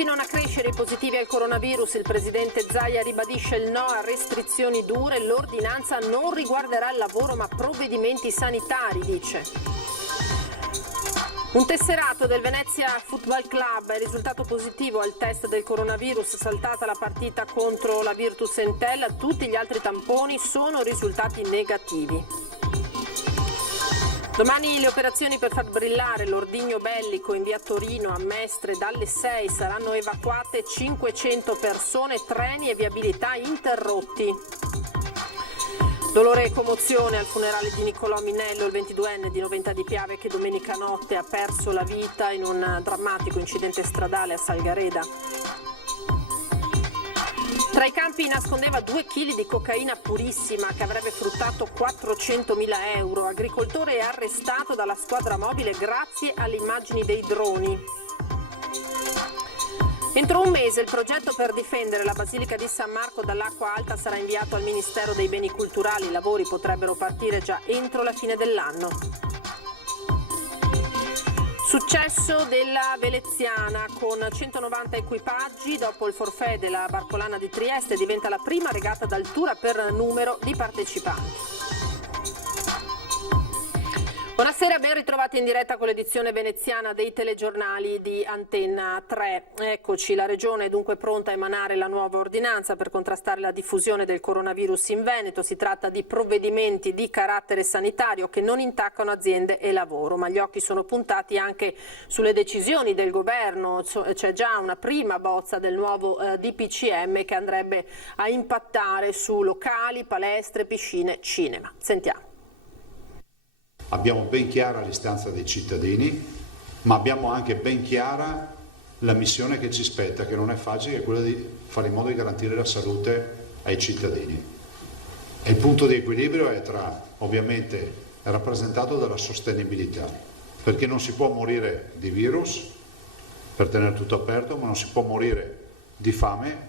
Continuano a crescere i positivi al coronavirus. Il presidente Zaia ribadisce il no a restrizioni dure. L'ordinanza non riguarderà il lavoro ma provvedimenti sanitari, dice. Un tesserato del Venezia Football Club è risultato positivo al test del coronavirus, saltata la partita contro la Virtus Entella, tutti gli altri tamponi sono risultati negativi. Domani le operazioni per far brillare l'ordigno bellico in via Torino a Mestre dalle 6 saranno evacuate 500 persone, treni e viabilità interrotti. Dolore e commozione al funerale di Niccolò Minello, il 22enne di Noventa di Piave che domenica notte ha perso la vita in un drammatico incidente stradale a Salgareda. Tra i campi nascondeva 2 kg di cocaina purissima che avrebbe fruttato 400.000 euro. Agricoltore è arrestato dalla squadra mobile grazie alle immagini dei droni. Entro un mese il progetto per difendere la Basilica di San Marco dall'acqua alta sarà inviato al Ministero dei Beni Culturali. I lavori potrebbero partire già entro la fine dell'anno. Successo della Veneziana con 190 equipaggi, dopo il forfait della Barcolana di Trieste diventa la prima regata d'altura per numero di partecipanti. Buonasera, ben ritrovati in diretta con l'edizione veneziana dei telegiornali di Antenna 3. Eccoci, la Regione è dunque pronta a emanare la nuova ordinanza per contrastare la diffusione del coronavirus in Veneto. Si tratta di provvedimenti di carattere sanitario che non intaccano aziende e lavoro, ma gli occhi sono puntati anche sulle decisioni del governo. C'è già una prima bozza del nuovo DPCM che andrebbe a impattare su locali, palestre, piscine, cinema. Sentiamo. Abbiamo ben chiara l'istanza dei cittadini, ma abbiamo anche ben chiara la missione che ci spetta, che non è facile, che è quella di fare in modo di garantire la salute ai cittadini. E il punto di equilibrio è ovviamente è rappresentato dalla sostenibilità, perché non si può morire di virus per tenere tutto aperto, ma non si può morire di fame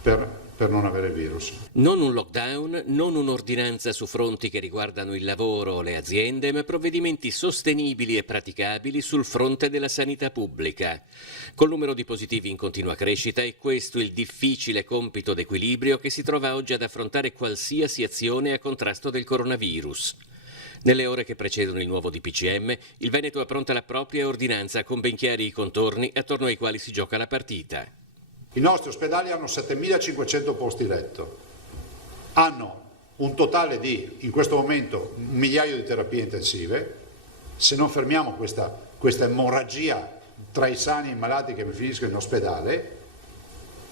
per non avere virus. Non un lockdown, non un'ordinanza su fronti che riguardano il lavoro o le aziende, ma provvedimenti sostenibili e praticabili sul fronte della sanità pubblica. Col numero di positivi in continua crescita è questo il difficile compito d'equilibrio che si trova oggi ad affrontare qualsiasi azione a contrasto del coronavirus. Nelle ore che precedono il nuovo DPCM, il Veneto appronta la propria ordinanza con ben chiari i contorni attorno ai quali si gioca la partita. I nostri ospedali hanno 7.500 posti letto, hanno un totale di, in questo momento, 1 migliaio di terapie intensive. Se non fermiamo questa emorragia tra i sani e i malati che finiscono in ospedale,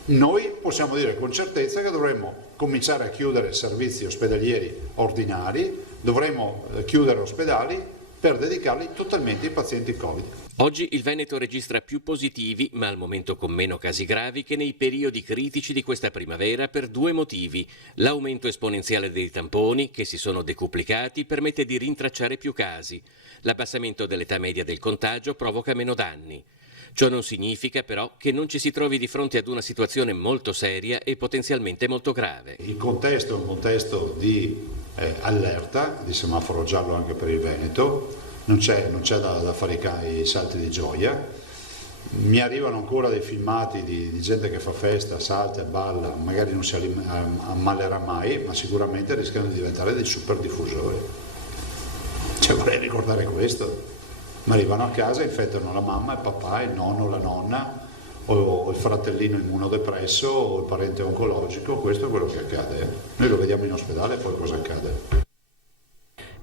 noi possiamo dire con certezza che dovremmo cominciare a chiudere servizi ospedalieri ordinari, dovremmo chiudere ospedali per dedicarli totalmente ai pazienti Covid. Oggi il Veneto registra più positivi, ma al momento con meno casi gravi che nei periodi critici di questa primavera per 2 motivi. L'aumento esponenziale dei tamponi, che si sono decuplicati, permette di rintracciare più casi. L'abbassamento dell'età media del contagio provoca meno danni. Ciò non significa però che non ci si trovi di fronte ad una situazione molto seria e potenzialmente molto grave. Il contesto è un contesto di allerta, di semaforo giallo anche per il Veneto. Non c'è da fare i salti di gioia. Mi arrivano ancora dei filmati di gente che fa festa, salta, balla, magari non si ammalerà mai, ma sicuramente rischiano di diventare dei super diffusori. Vorrei ricordare questo. Ma arrivano a casa, infettano la mamma, il papà, il nonno, la nonna, o il fratellino immunodepresso, o il parente oncologico. Questo è quello che accade. Noi lo vediamo in ospedale e poi cosa accade.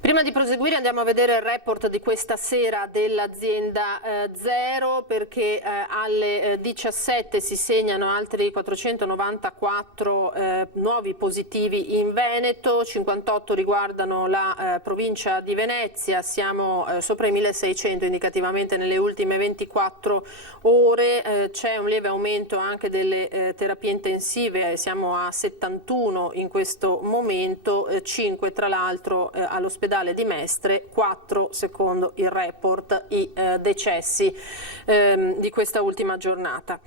Prima di proseguire andiamo a vedere il report di questa sera dell'azienda Zero, perché alle 17 si segnano altri 494 nuovi positivi in Veneto, 58 riguardano la provincia di Venezia, siamo sopra i 1600 indicativamente nelle ultime 24 ore, c'è un lieve aumento anche delle terapie intensive, siamo a 71 in questo momento, 5 tra l'altro all'ospedale di Mestre, 4 secondo il report i decessi di questa ultima giornata.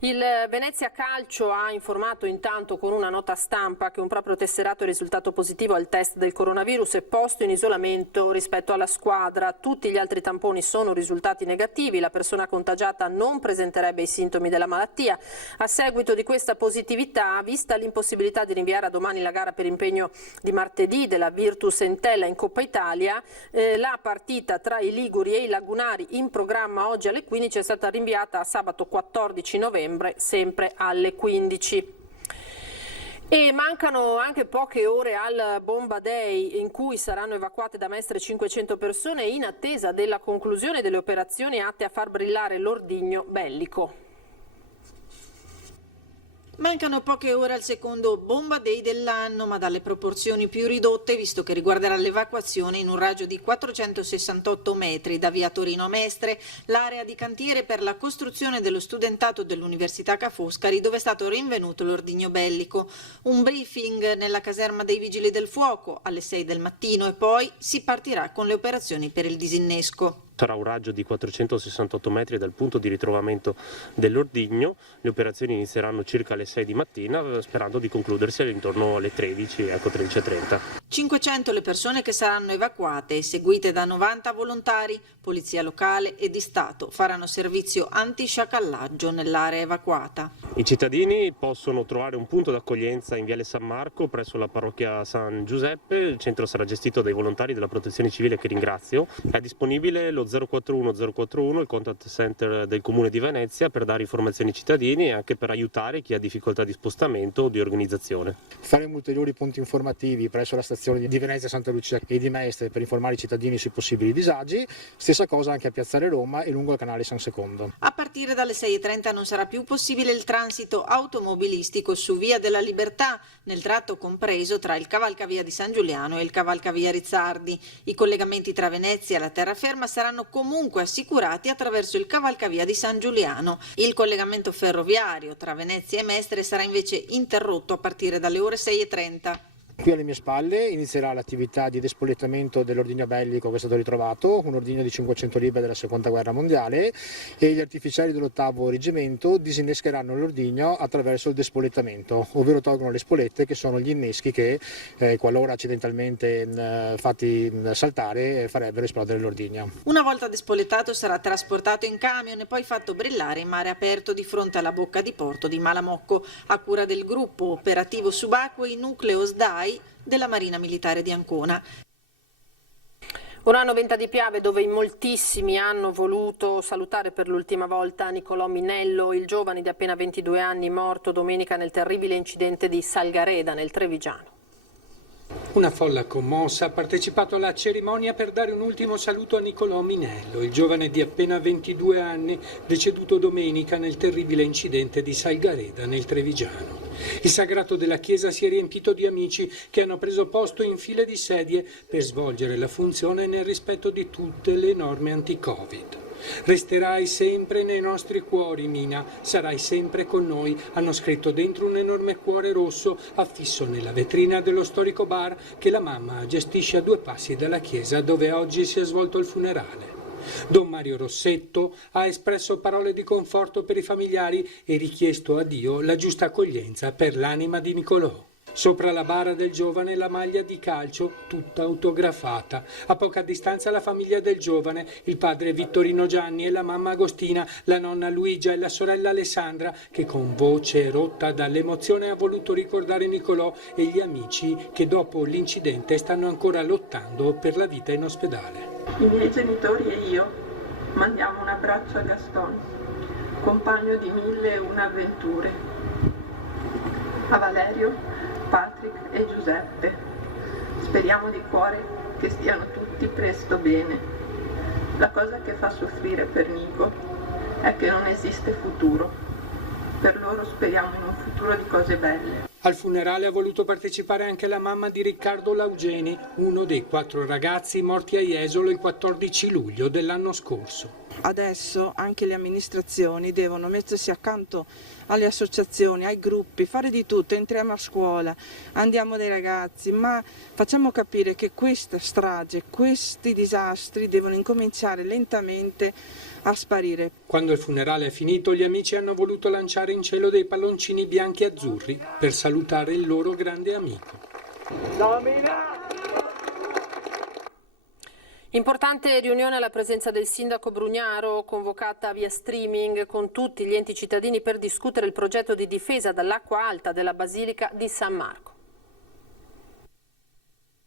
Il Venezia Calcio ha informato intanto con una nota stampa che un proprio tesserato è risultato positivo al test del coronavirus e posto in isolamento rispetto alla squadra. Tutti gli altri tamponi sono risultati negativi, la persona contagiata non presenterebbe i sintomi della malattia. A seguito di questa positività, vista l'impossibilità di rinviare a domani la gara per impegno di martedì della Virtus Entella in Coppa Italia, la partita tra i liguri e i lagunari in programma oggi alle 15 è stata rinviata a sabato 14 novembre, sempre alle 15. E mancano anche poche ore al Bomba Day, in cui saranno evacuate da Mestre 500 persone in attesa della conclusione delle operazioni atte a far brillare l'ordigno bellico. Mancano poche ore al secondo Bomba Day dell'anno, ma dalle proporzioni più ridotte, visto che riguarderà l'evacuazione in un raggio di 468 metri da via Torino a Mestre, l'area di cantiere per la costruzione dello studentato dell'Università Ca' Foscari, dove è stato rinvenuto l'ordigno bellico. Un briefing nella caserma dei Vigili del Fuoco alle 6 del mattino e poi si partirà con le operazioni per il disinnesco. Sarà un raggio di 468 metri dal punto di ritrovamento dell'ordigno. Le operazioni inizieranno circa alle 6 di mattina, sperando di concludersi intorno alle 13, 13:30. 500 le persone che saranno evacuate, seguite da 90 volontari. Polizia locale e di Stato faranno servizio antisciacallaggio nell'area evacuata. I cittadini possono trovare un punto d'accoglienza in Viale San Marco presso la parrocchia San Giuseppe. Il centro sarà gestito dai volontari della Protezione Civile, che ringrazio. È disponibile lo 041 041, il contact center del Comune di Venezia, per dare informazioni ai cittadini e anche per aiutare chi ha difficoltà di spostamento o di organizzazione. Faremo ulteriori punti informativi presso la stazione di Venezia, Santa Lucia e di Mestre per informare i cittadini sui possibili disagi. Stessa cosa anche a Piazzale Roma e lungo il canale San Secondo. A partire dalle 6:30 non sarà più possibile il transito automobilistico su Via della Libertà, nel tratto compreso tra il cavalcavia di San Giuliano e il cavalcavia Rizzardi. I collegamenti tra Venezia e la terraferma saranno comunque assicurati attraverso il cavalcavia di San Giuliano. Il collegamento ferroviario tra Venezia e Mestre sarà invece interrotto a partire dalle ore 6:30. Qui alle mie spalle inizierà l'attività di despollettamento dell'ordigno bellico che è stato ritrovato, un ordigno di 500 libbre della Seconda Guerra Mondiale, e gli artificieri dell'8° reggimento disinnescheranno l'ordigno attraverso il despollettamento, ovvero tolgono le spolette, che sono gli inneschi che, qualora accidentalmente fatti saltare, farebbero esplodere l'ordigno. Una volta despolettato sarà trasportato in camion e poi fatto brillare in mare aperto di fronte alla bocca di porto di Malamocco, a cura del gruppo operativo subacquei Nucleo SDAI della Marina Militare di Ancona. Un anno venta di Piave dove in moltissimi hanno voluto salutare per l'ultima volta Nicolò Minello, il giovane di appena 22 anni morto domenica nel terribile incidente di Salgareda nel Trevigiano. Una folla commossa ha partecipato alla cerimonia per dare un ultimo saluto a Nicolò Minello, il giovane di appena 22 anni deceduto domenica nel terribile incidente di Salgareda nel Trevigiano. Il sagrato della chiesa si è riempito di amici che hanno preso posto in file di sedie per svolgere la funzione nel rispetto di tutte le norme anti-Covid. Resterai sempre nei nostri cuori, Mina, sarai sempre con noi, hanno scritto dentro un enorme cuore rosso affisso nella vetrina dello storico bar che la mamma gestisce a 2 passi dalla chiesa dove oggi si è svolto il funerale. Don Mario Rossetto ha espresso parole di conforto per i familiari e richiesto a Dio la giusta accoglienza per l'anima di Nicolò. Sopra la bara del giovane la maglia di calcio tutta autografata. A poca distanza la famiglia del giovane, il padre Vittorino Gianni e la mamma Agostina, la nonna Luigia e la sorella Alessandra, che con voce rotta dall'emozione ha voluto ricordare Nicolò e gli amici che dopo l'incidente stanno ancora lottando per la vita in ospedale. I miei genitori e io mandiamo un abbraccio a Gaston, compagno di 1001 avventure, a Valerio, Patrick e Giuseppe. Speriamo di cuore che stiano tutti presto bene. La cosa che fa soffrire per Nico è che non esiste futuro. Per loro speriamo in un futuro di cose belle. Al funerale ha voluto partecipare anche la mamma di Riccardo Laugeni, uno dei 4 ragazzi morti a Jesolo il 14 luglio dell'anno scorso. Adesso anche le amministrazioni devono mettersi accanto alle associazioni, ai gruppi, fare di tutto, entriamo a scuola, andiamo dai ragazzi, ma facciamo capire che questa strage, questi disastri devono incominciare lentamente a sparire. Quando il funerale è finito, gli amici hanno voluto lanciare in cielo dei palloncini bianchi e azzurri per salutare il loro grande amico. Importante riunione alla presenza del sindaco Brugnaro, convocata via streaming con tutti gli enti cittadini per discutere il progetto di difesa dall'acqua alta della Basilica di San Marco.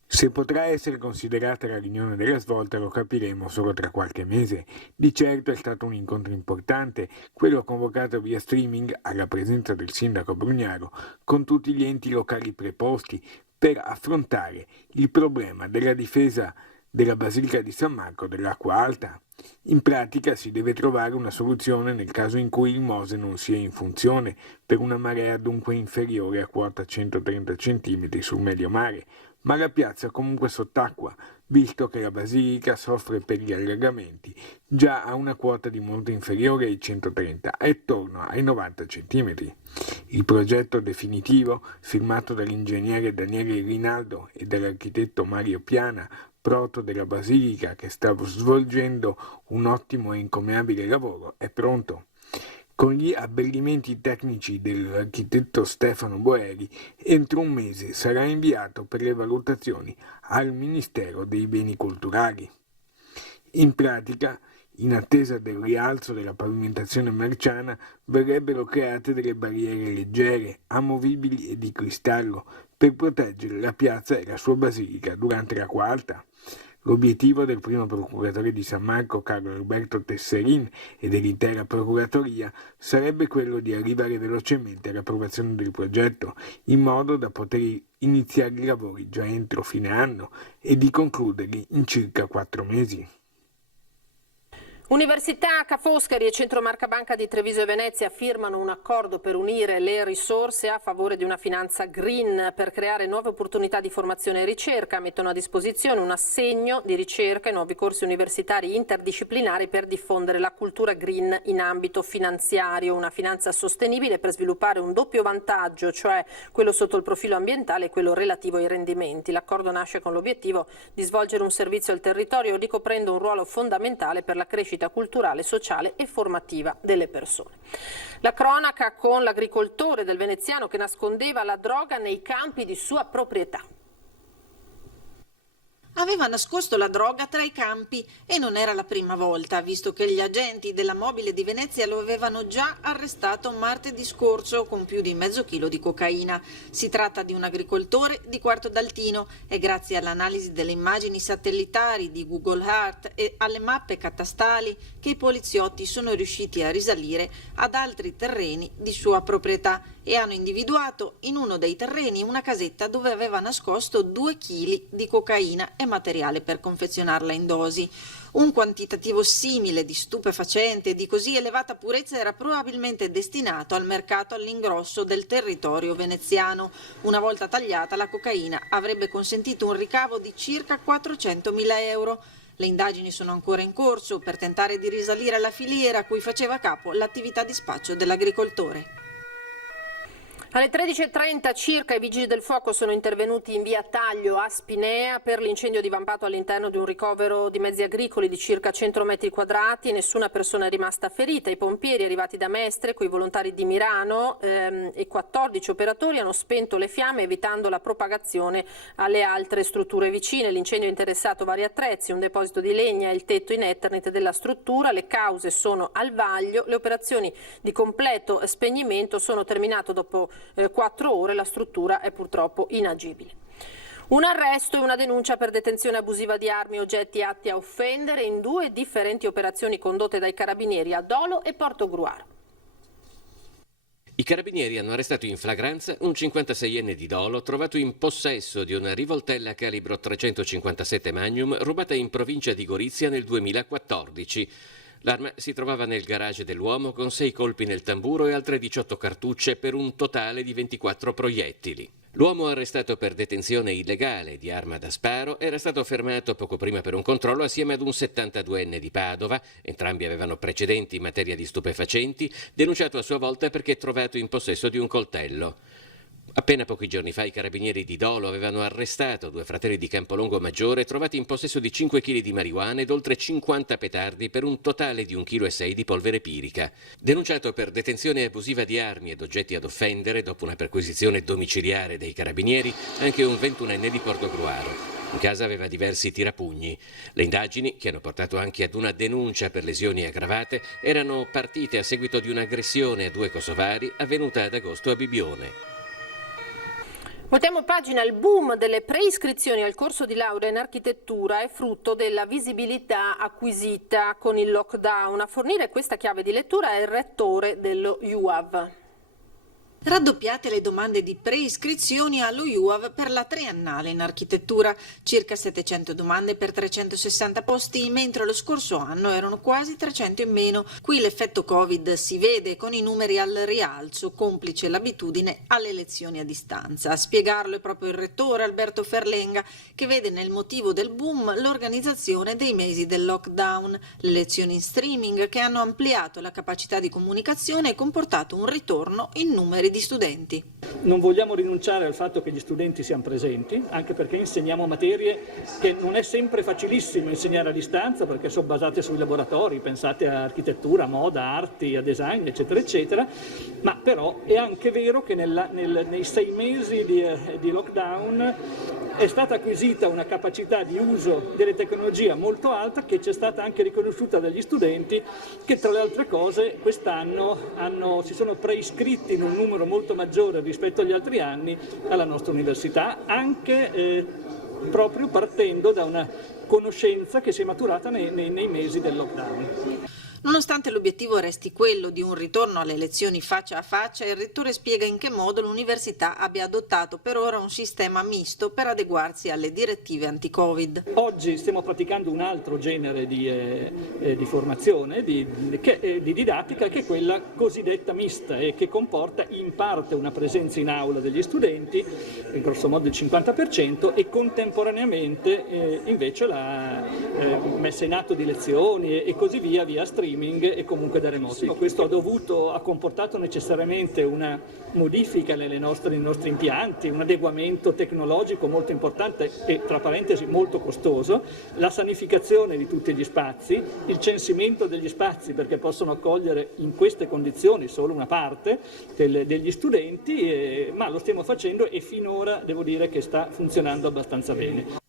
Se potrà essere considerata la riunione della svolta lo capiremo solo tra qualche mese. Di certo è stato un incontro importante, quello convocato via streaming alla presenza del sindaco Brugnaro con tutti gli enti locali preposti per affrontare il problema della difesa della Basilica di San Marco dell'acqua alta. In pratica si deve trovare una soluzione nel caso in cui il Mose non sia in funzione per una marea dunque inferiore a quota 130 cm sul medio mare, ma la piazza comunque sott'acqua, visto che la Basilica soffre per gli allagamenti già a una quota di molto inferiore ai 130 e attorno ai 90 cm. Il progetto definitivo, firmato dall'ingegnere Daniele Rinaldo e dall'architetto Mario Piana, proto della Basilica, che sta svolgendo un ottimo e encomiabile lavoro, è pronto. Con gli abbellimenti tecnici dell'architetto Stefano Boeri, entro un mese sarà inviato per le valutazioni al Ministero dei Beni Culturali. In pratica, in attesa del rialzo della pavimentazione marciana, verrebbero create delle barriere leggere, amovibili e di cristallo, per proteggere la piazza e la sua basilica durante l'acqua alta. L'obiettivo del primo procuratore di San Marco, Carlo Alberto Tesserin, e dell'intera procuratoria sarebbe quello di arrivare velocemente all'approvazione del progetto, in modo da poter iniziare i lavori già entro fine anno e di concluderli in circa 4 mesi. Università Ca' Foscari e Centro Marca Banca di Treviso e Venezia firmano un accordo per unire le risorse a favore di una finanza green per creare nuove opportunità di formazione e ricerca. Mettono a disposizione un assegno di ricerca e nuovi corsi universitari interdisciplinari per diffondere la cultura green in ambito finanziario, una finanza sostenibile per sviluppare un doppio vantaggio, cioè quello sotto il profilo ambientale e quello relativo ai rendimenti. L'accordo nasce con l'obiettivo di svolgere un servizio al territorio ricoprendo un ruolo fondamentale per la crescita culturale, sociale e formativa delle persone. La cronaca con l'agricoltore del Veneziano che nascondeva la droga nei campi di sua proprietà. Aveva nascosto la droga tra i campi e non era la prima volta, visto che gli agenti della Mobile di Venezia lo avevano già arrestato martedì scorso con più di mezzo chilo di cocaina. Si tratta di un agricoltore di Quarto d'Altino e grazie all'analisi delle immagini satellitari di Google Earth e alle mappe catastali che i poliziotti sono riusciti a risalire ad altri terreni di sua proprietà e hanno individuato in uno dei terreni una casetta dove aveva nascosto 2 kg di cocaina e materiale per confezionarla in dosi. Un quantitativo simile di stupefacente di così elevata purezza era probabilmente destinato al mercato all'ingrosso del territorio veneziano. Una volta tagliata, la cocaina avrebbe consentito un ricavo di circa 400.000 euro. Le indagini sono ancora in corso per tentare di risalire alla filiera a cui faceva capo l'attività di spaccio dell'agricoltore. Alle 13.30 circa i vigili del fuoco sono intervenuti in via Taglio a Spinea per l'incendio divampato all'interno di un ricovero di mezzi agricoli di circa 100 metri quadrati. Nessuna persona è rimasta ferita. I pompieri arrivati da Mestre con i volontari di Mirano e 14 operatori hanno spento le fiamme evitando la propagazione alle altre strutture vicine. L'incendio ha interessato vari attrezzi, un deposito di legna e il tetto in Ethernet della struttura. Le cause sono al vaglio. Le operazioni di completo spegnimento sono terminate dopo 4 ore, la struttura è purtroppo inagibile. Un arresto e una denuncia per detenzione abusiva di armi e oggetti atti a offendere in 2 differenti operazioni condotte dai carabinieri a Dolo e Portogruaro. I carabinieri hanno arrestato in flagranza un 56enne di Dolo trovato in possesso di una rivoltella calibro 357 Magnum rubata in provincia di Gorizia nel 2014. L'arma si trovava nel garage dell'uomo con 6 colpi nel tamburo e altre 18 cartucce per un totale di 24 proiettili. L'uomo arrestato per detenzione illegale di arma da sparo era stato fermato poco prima per un controllo assieme ad un 72enne di Padova, entrambi avevano precedenti in materia di stupefacenti, denunciato a sua volta perché trovato in possesso di un coltello. Appena pochi giorni fa i carabinieri di Dolo avevano arrestato 2 fratelli di Campolongo Maggiore trovati in possesso di 5 kg di marijuana ed oltre 50 petardi per un totale di 1,6 kg di polvere pirica. Denunciato per detenzione abusiva di armi ed oggetti ad offendere, dopo una perquisizione domiciliare dei carabinieri, anche un 21enne di Portogruaro. In casa aveva diversi tirapugni. Le indagini, che hanno portato anche ad una denuncia per lesioni aggravate, erano partite a seguito di un'aggressione a 2 kosovari avvenuta ad agosto a Bibione. Voltiamo pagina. Il boom delle preiscrizioni al corso di laurea in architettura è frutto della visibilità acquisita con il lockdown. A fornire questa chiave di lettura è il rettore dello UAV. Raddoppiate le domande di preiscrizioni allo UAV per la triennale in architettura, circa 700 domande per 360 posti, mentre lo scorso anno erano quasi 300 in meno. Qui l'effetto Covid si vede con i numeri al rialzo, complice l'abitudine alle lezioni a distanza. A spiegarlo è proprio il rettore Alberto Ferlenga, che vede nel motivo del boom l'organizzazione dei mesi del lockdown, le lezioni in streaming che hanno ampliato la capacità di comunicazione e comportato un ritorno in numeri di studenti. Non vogliamo rinunciare al fatto che gli studenti siano presenti, anche perché insegniamo materie che non è sempre facilissimo insegnare a distanza, perché sono basate sui laboratori, pensate a architettura, moda, arti, a design, eccetera, eccetera, ma però è anche vero che nei 6 mesi di lockdown è stata acquisita una capacità di uso delle tecnologie molto alta, che ci è stata anche riconosciuta dagli studenti, che tra le altre cose quest'anno si sono preiscritti in un numero molto maggiore rispetto agli altri anni alla nostra università, anche proprio partendo da una conoscenza che si è maturata nei mesi del lockdown. Nonostante l'obiettivo resti quello di un ritorno alle lezioni faccia a faccia, il rettore spiega in che modo l'università abbia adottato per ora un sistema misto per adeguarsi alle direttive anti-Covid. Oggi stiamo praticando un altro genere di formazione, di didattica, che è quella cosiddetta mista e che comporta in parte una presenza in aula degli studenti, grosso modo il 50%, e contemporaneamente invece la messa in atto di lezioni e così via streaming e comunque da remoto. Questo ha comportato necessariamente una modifica nei nostri impianti, un adeguamento tecnologico molto importante e, tra parentesi, molto costoso, la sanificazione di tutti gli spazi, il censimento degli spazi, perché possono accogliere in queste condizioni solo una parte degli studenti, ma lo stiamo facendo e finora devo dire che sta funzionando abbastanza bene.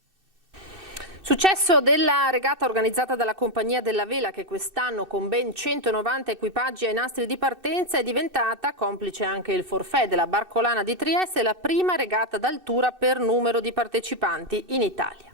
Successo della regata organizzata dalla Compagnia della Vela, che quest'anno con ben 190 equipaggi ai nastri di partenza è diventata, complice anche il forfait della Barcolana di Trieste, la prima regata d'altura per numero di partecipanti in Italia.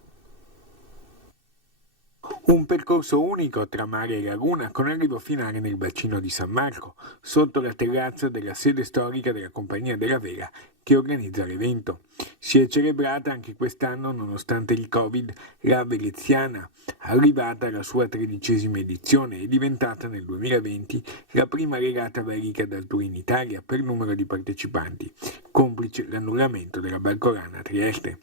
Un percorso unico tra mare e laguna con arrivo finale nel bacino di San Marco, sotto la terrazza della sede storica della Compagnia della Vela che organizza l'evento. Si è celebrata anche quest'anno, nonostante il Covid, la Veneziana, arrivata alla sua 13ª edizione e diventata nel 2020 la prima regata velica d'altura in Italia per numero di partecipanti, complice l'annullamento della Barcolana a Trieste.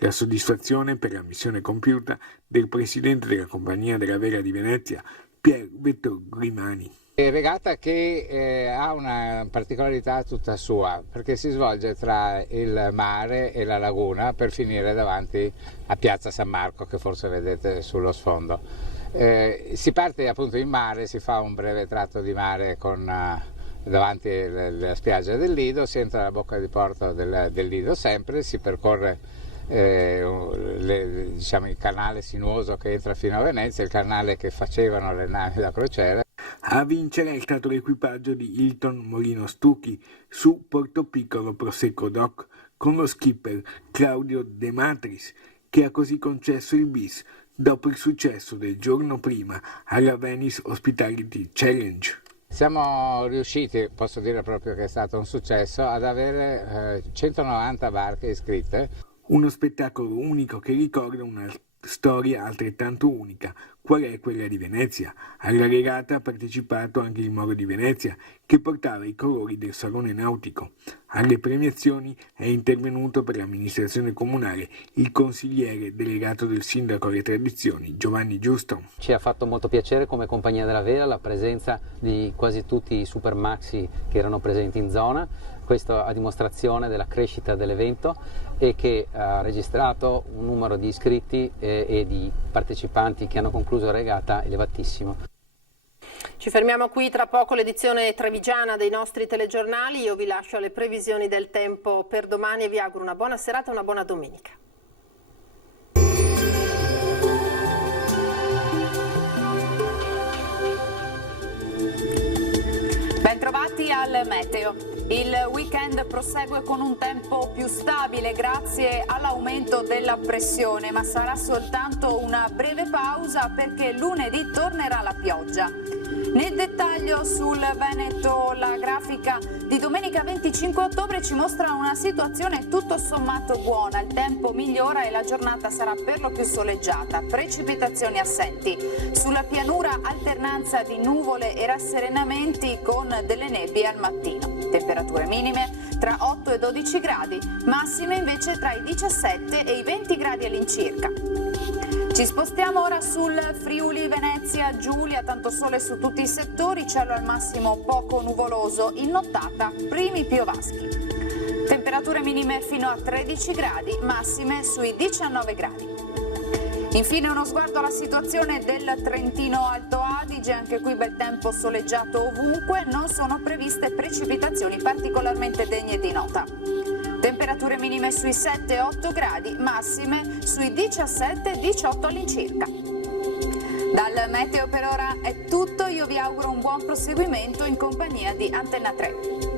La soddisfazione per la missione compiuta del presidente della Compagnia della Vela di Venezia, Pier Vettor Grimani. Regata che ha una particolarità tutta sua, perché si svolge tra il mare e la laguna per finire davanti a Piazza San Marco, che forse vedete sullo sfondo. Si parte appunto in mare, si fa un breve tratto di mare davanti alla spiaggia del Lido, si entra alla bocca di porto del Lido sempre, si percorre il canale sinuoso che entra fino a Venezia, il canale che facevano le navi da crociera. A vincere è stato l'equipaggio di Hilton Molino Stucchi su Porto Piccolo Prosecco Dock con lo skipper Claudio De Matris, che ha così concesso il bis dopo il successo del giorno prima alla Venice Hospitality Challenge. Siamo riusciti, posso dire proprio che è stato un successo, ad avere 190 barche iscritte. Uno spettacolo unico che ricorda una storia altrettanto unica, qual è quella di Venezia. Alla regata ha partecipato anche il Moro di Venezia, che portava i colori del Salone Nautico. Alle premiazioni è intervenuto per l'amministrazione comunale il consigliere delegato del sindaco alle tradizioni, Giovanni Giusto. Ci ha fatto molto piacere come Compagnia della Vela la presenza di quasi tutti i super maxi che erano presenti in zona, questo a dimostrazione della crescita dell'evento e che ha registrato un numero di iscritti e di partecipanti che hanno concluso la regata elevatissimo. Ci fermiamo qui, tra poco l'edizione trevigiana dei nostri telegiornali. Io vi lascio alle previsioni del tempo per domani e vi auguro una buona serata e una buona domenica. Bentrovati al meteo. Il weekend prosegue con un tempo più stabile grazie all'aumento della pressione, ma sarà soltanto una breve pausa perché lunedì tornerà la pioggia. Nel dettaglio sul Veneto, la grafica di domenica 25 ottobre ci mostra una situazione tutto sommato buona. Il tempo migliora e la giornata sarà per lo più soleggiata, precipitazioni assenti. Sulla pianura alternanza di nuvole e rasserenamenti con delle nebbie al mattino. Temperature minime tra 8 e 12 gradi, massime invece tra i 17 e i 20 gradi all'incirca. Ci spostiamo ora sul Friuli Venezia Giulia, tanto sole su tutti i settori, cielo al massimo poco nuvoloso, in nottata primi piovaschi. Temperature minime fino a 13 gradi, massime sui 19 gradi. Infine uno sguardo alla situazione del Trentino Alto Adige, anche qui bel tempo soleggiato ovunque, non sono previste precipitazioni particolarmente degne di nota. Temperature minime sui 7-8 gradi, massime sui 17-18 all'incirca. Dal meteo per ora è tutto, io vi auguro un buon proseguimento in compagnia di Antenna 3.